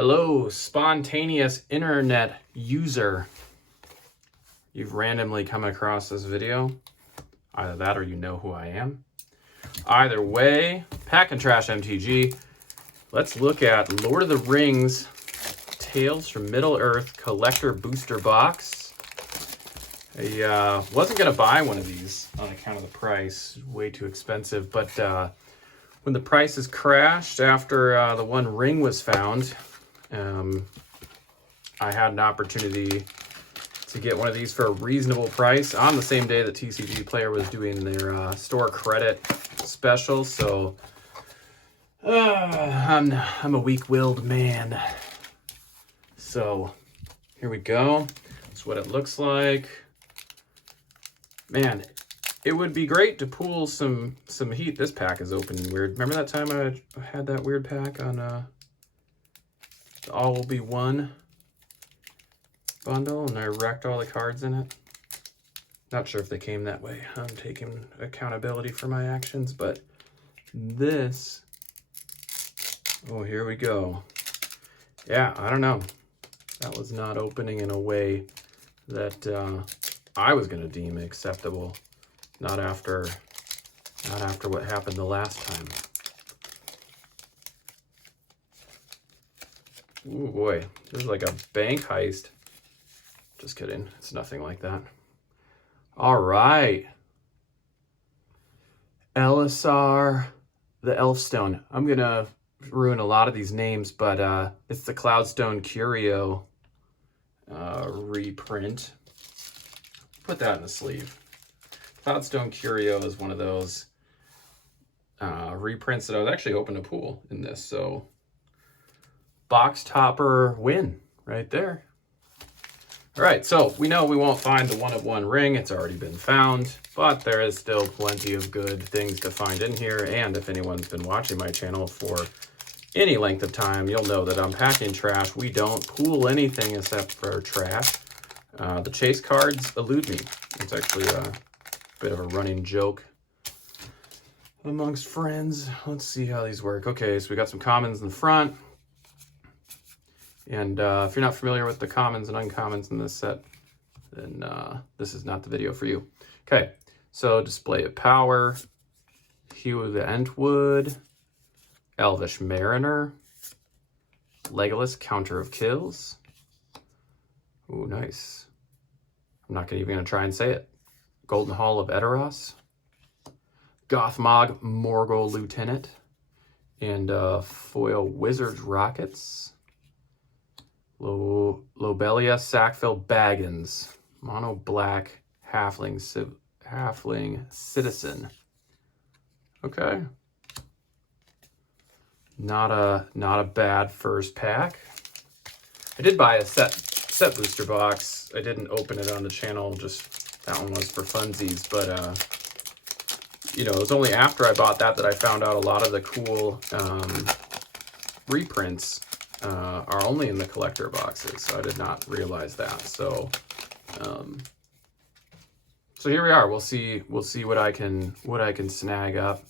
Hello, spontaneous internet user. You've randomly come across this video. Either that or you know who I am. Either way, Pack and Trash MTG. Let's look at Lord of the Rings Tales from Middle-earth Collector Booster Box. I wasn't going to buy one of these on account of the price. Way too expensive. But when the prices crashed after the One Ring was found, I had an opportunity to get one of these for a reasonable price on the same day that TCG Player was doing their store credit special. So I'm a weak-willed man. So here we go. That's what it looks like. Man, it would be great to pull some heat. This pack is opening weird. Remember that time I had that weird pack on the All Will Be One bundle and I wrecked all the cards in it? Not sure if they came that way. I'm taking accountability for my actions, but this, oh, here we go. Yeah, I don't know. That was not opening in a way that I was going to deem acceptable. Not after what happened the last time. Ooh boy, this is like a bank heist. Just kidding, it's nothing like that. All right. LOTR, the Elfstone. I'm gonna ruin a lot of these names, but it's the Cloudstone Curio reprint. Put that in the sleeve. Cloudstone Curio is one of those reprints that I was actually hoping to pull in this, so box topper win right there. All right, so we know we won't find the one of One Ring. It's already been found, but there is still plenty of good things to find in here. And if anyone's been watching my channel for any length of time, you'll know that on Pack and Trash, we don't pool anything except for trash. The chase cards elude me. It's actually a bit of a running joke amongst friends. Let's see how these work. Okay, so we got some commons in the front. And if you're not familiar with the commons and uncommons in this set, then this is not the video for you. Okay, so Display of Power, Hue of the Entwood, Elvish Mariner, Legolas Counter of Kills. Ooh, nice. I'm not even going to try and say it. Golden Hall of Edoras, Gothmog Morgul Lieutenant, and foil Wizard's Rockets. Lobelia Sackville Baggins, mono black halfling citizen. Okay, not a bad first pack. I did buy a set booster box. I didn't open it on the channel. Just that one was for funsies. But you know, it was only after I bought that I found out a lot of the cool reprints are only in the collector boxes, so I did not realize that. So so here we are. We'll see what I can snag up.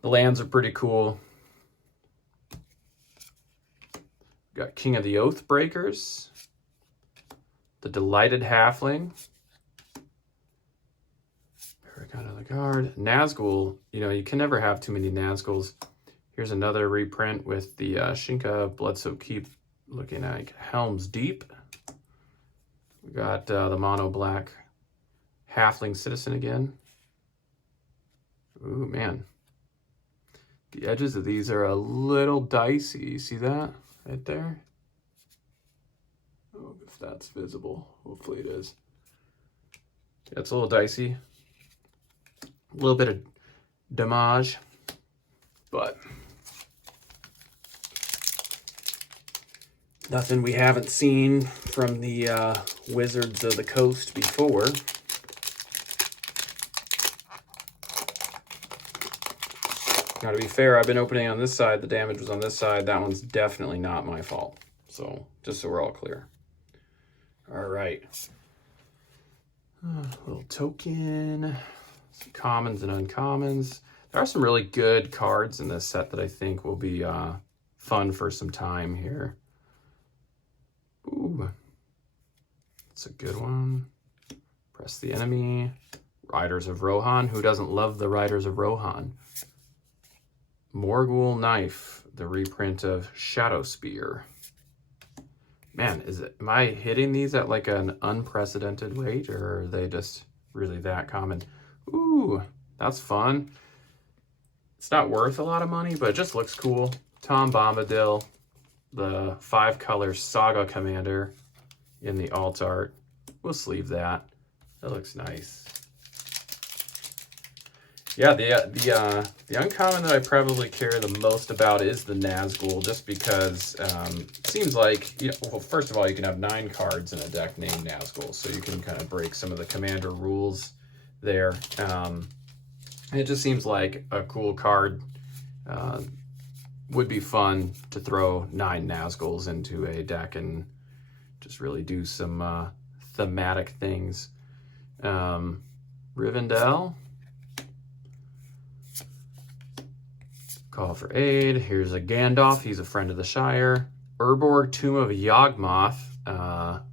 The lands are pretty cool. Got King of the Oathbreakers, the Delighted Halfling. There we got another card. Nazgul. You know, you can never have too many Nazguls. Here's another reprint with the Shinka Bloodsoaked Keep looking like Helm's Deep. We got the mono black halfling citizen again. Ooh, man. The edges of these are a little dicey. You see that right there? Oh, if that's visible. Hopefully it is. Yeah, it's a little dicey. A little bit of damage, but nothing we haven't seen from the Wizards of the Coast before. Now, to be fair, I've been opening on this side. The damage was on this side. That one's definitely not my fault. So, just so we're all clear. All right. Little token. Some commons and uncommons. there are some really good cards in this set that I think will be fun for some time here. Ooh, that's a good one. Press the Enemy. Riders of Rohan. Who doesn't love the Riders of Rohan? Morgul Knife, the reprint of Shadow Spear. Man, am I hitting these at like an unprecedented rate, or are they just really that common? Ooh, that's fun. It's not worth a lot of money, but it just looks cool. Tom Bombadil, the 5-color Saga Commander in the alt art. We'll sleeve that. That looks nice. Yeah, the uncommon that I probably care the most about is the Nazgul, just because it seems like, well, first of all, you can have 9 cards in a deck named Nazgul, so you can kind of break some of the commander rules there. It just seems like a cool card. Would be fun to throw 9 Nazguls into a deck and just really do some thematic things. Rivendell. Call for Aid. Here's a Gandalf. He's a friend of the Shire. Urborg Tomb of Yawgmoth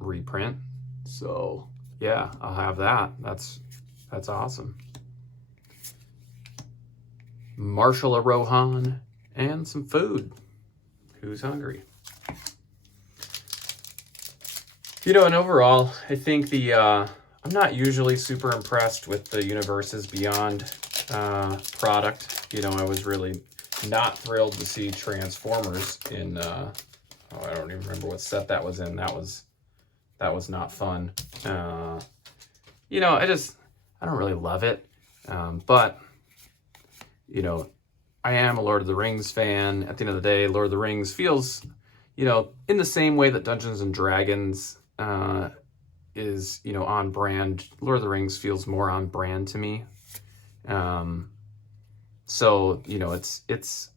reprint. So yeah, I'll have that. That's awesome. Marshal of Rohan and some food. Who's hungry? And overall, I think I'm not usually super impressed with the Universes Beyond product. I was really not thrilled to see Transformers in, I don't even remember what set that was in. That was not fun. I don't really love it. But, I am a Lord of the Rings fan. At the end of the day, Lord of the Rings feels, in the same way that Dungeons and Dragons is, on brand. Lord of the Rings feels more on brand to me. So, it's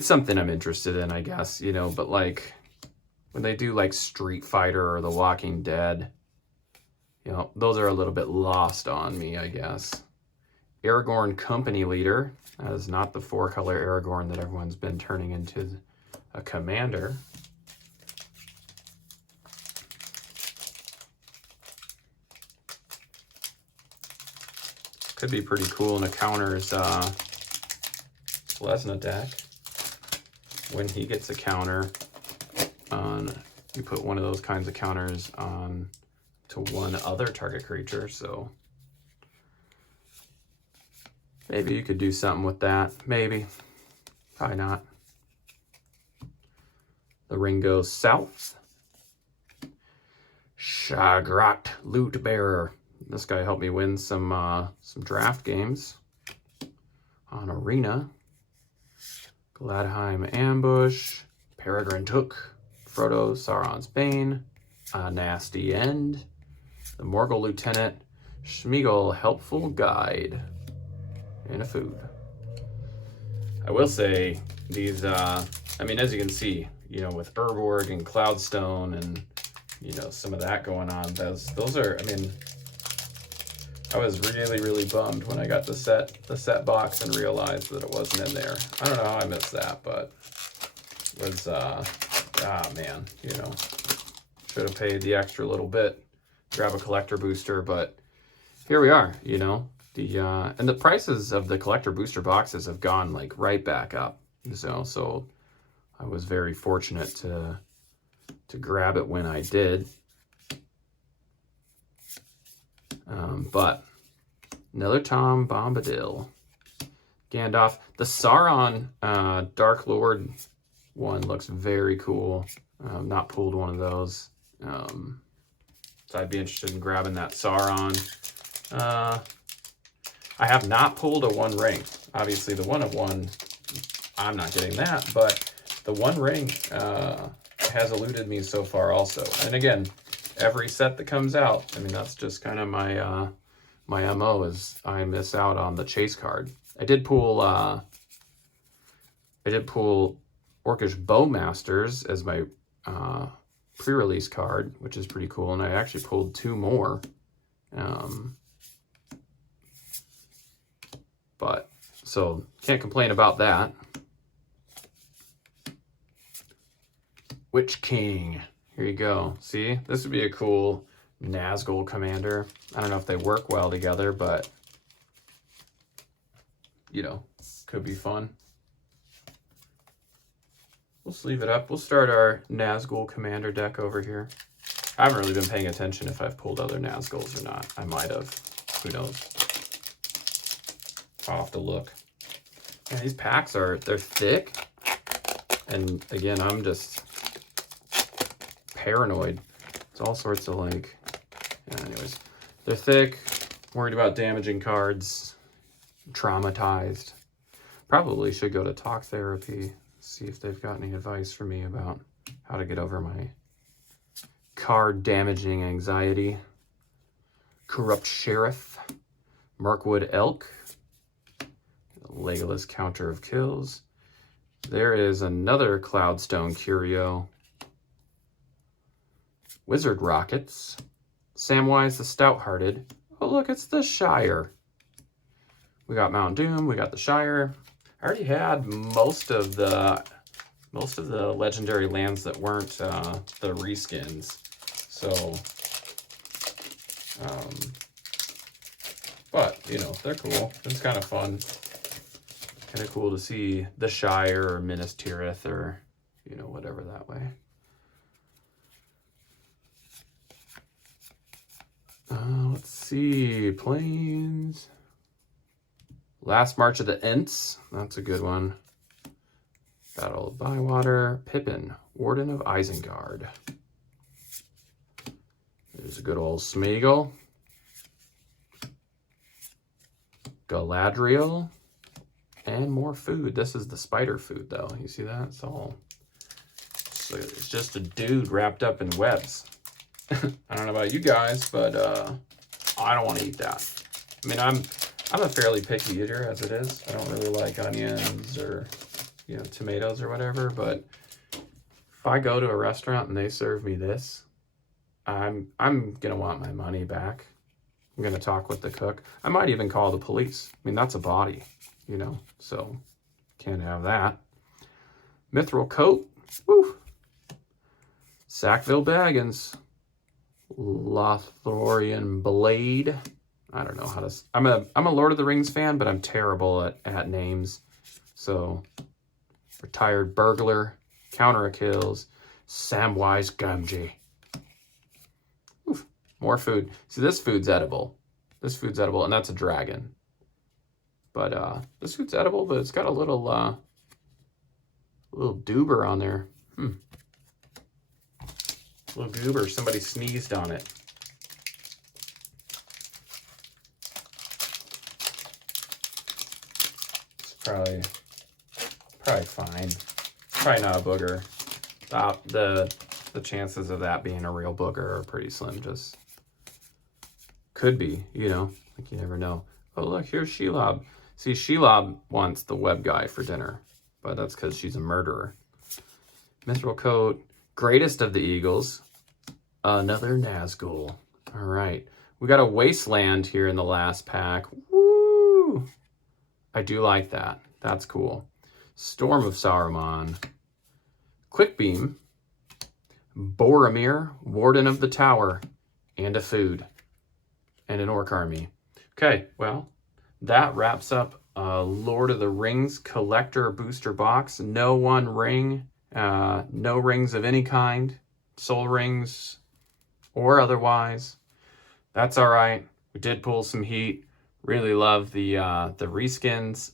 something I'm interested in, I guess, but like when they do like Street Fighter or The Walking Dead, those are a little bit lost on me, I guess. Aragorn Company Leader. That is not the 4-color Aragorn that everyone's been turning into a commander. Could be pretty cool in a counters Lesna deck. When he gets a counter on, you put one of those kinds of counters on to one other target creature, so maybe you could do something with that. Maybe. Probably not. The ring goes south. Shagrat, Loot Bearer. This guy helped me win some draft games on Arena. Gladheim Ambush. Peregrine Took. Frodo, Sauron's Bane. A Nasty End. The Morgul Lieutenant. Schmeagol, Helpful Guide. And a food. I will say these, as you can see, with Urborg and Cloudstone and, some of that going on, those are, I was really, really bummed when I got the set box and realized that it wasn't in there. I don't know how I missed that, but it was, man, should have paid the extra little bit, grab a collector booster, but here we are, and the prices of the collector booster boxes have gone like right back up. So I was very fortunate to grab it when I did. But another Tom Bombadil. Gandalf. The Sauron Dark Lord one looks very cool. Not pulled one of those. So I'd be interested in grabbing that Sauron. I have not pulled a One Ring. Obviously, the 1 of 1, I'm not getting that, but the One Ring has eluded me so far also. And again, every set that comes out, that's just kind of my my MO is I miss out on the chase card. I did pull Orcish Bowmasters as my pre-release card, which is pretty cool, and I actually pulled 2 more. But, so, can't complain about that. Witch King. Here you go. See? This would be a cool Nazgul commander. I don't know if they work well together, but, you know, could be fun. We'll sleeve it up. We'll start our Nazgul commander deck over here. I haven't really been paying attention if I've pulled other Nazguls or not. I might have. Who knows? I'll have to look. Yeah, these packs they're thick. And again, I'm just paranoid. It's all sorts of like, yeah, anyways. They're thick, worried about damaging cards, traumatized. Probably should go to talk therapy, see if they've got any advice for me about how to get over my card damaging anxiety. Corrupt Sheriff, Markwood Elk, Legolas Counter of Kills. There is another Cloudstone Curio. Wizard Rockets, Samwise the Stout-Hearted. Oh look, it's the Shire. We got Mount Doom, we got the Shire. I already had most of the legendary lands that weren't the reskins. So, but you know, they're cool. It's kind of fun. Kind of cool to see the Shire or Minas Tirith or, you know, whatever that way. Let's see, Plains. Last March of the Ents, that's a good one. Battle of Bywater, Pippin, Warden of Isengard. There's a good old Smeagol. Galadriel, and more food. This is the spider food though, you see that? It's just a dude wrapped up in webs. I don't know about you guys, but I don't want to eat that. I mean, I'm a fairly picky eater as it is. I don't really like onions or, you know, tomatoes or whatever, but if I go to a restaurant and they serve me this, I'm gonna want my money back. I'm gonna talk with the cook. I might even call the police. I mean, that's a body, you know, so can't have that. Mithril Coat, woo. Sackville Baggins. Lothlorien Blade. I don't know how to... I'm a Lord of the Rings fan, but I'm terrible at names. So, Retired Burglar, Counter of Kills, Samwise Gamgee. Oof, more food. See, this food's edible. This food's edible, and that's a dragon. But this food's edible, but it's got a little doober on there. Little goober, somebody sneezed on it. It's probably fine. Probably not a booger. The chances of that being a real booger are pretty slim. Just could be, you know, like you never know. Oh look, here's Shelob. See, Shelob wants the web guy for dinner, but that's because she's a murderer. Mithril Coat. Greatest of the Eagles, another Nazgul. All right, we got a Wasteland here in the last pack. Woo! I do like that. That's cool. Storm of Saruman, Quick Beam, Boromir, Warden of the Tower, and a food, and an Orc army. Okay, well, that wraps up Lord of the Rings Collector Booster Box. No one ring. No rings of any kind, soul rings or otherwise. That's all right. We did pull some heat. Really love the reskins,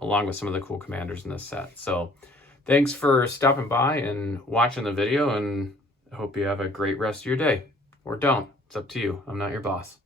along with some of the cool commanders in this set. So thanks for stopping by and watching the video, and I hope you have a great rest of your day. Or don't. It's up to you. I'm not your boss.